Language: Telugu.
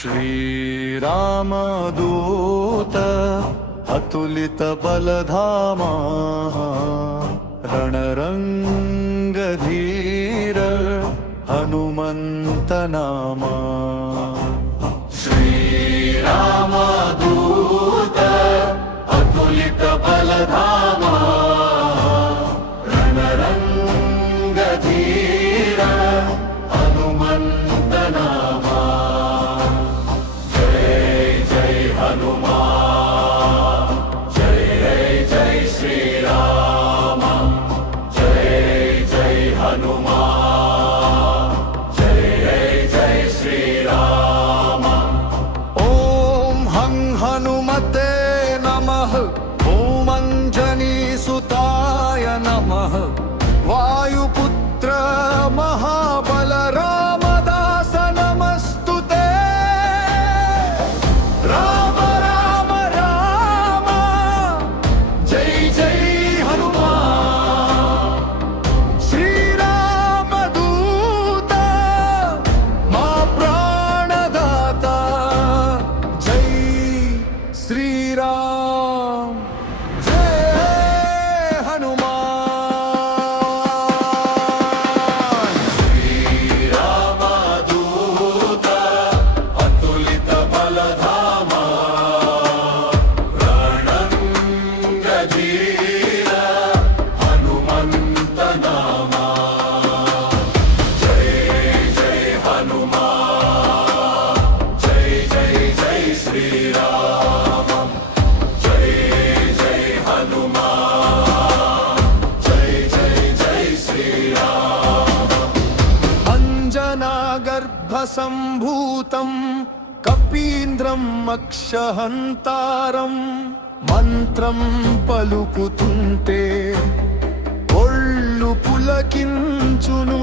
श्रीरामदूत अतुलित बलधामा रणरंगधीर हनुमंत नामा। श्रीरामदूत अतुलित बलधामा रणरंगधीर हनुमंत नामा। जय जय हनुमान, जय जय श्री राम, जय जय हनुमान, जय जय श्री राम। ओम हं हनुमते नमः, ओम अंजनी सुताय नमः। वायुपुत्र महाबल रामदास नमस्तुते। राम राम राम, जय जय हनुमान। श्रीरामदूत मा प्राणदाता, जय श्रीराम, जय हनुमान। సంభూతం కపీంద్రం అక్షహంతారం మంత్రం పలుకుతుంటే ఒళ్ళు పులకించును।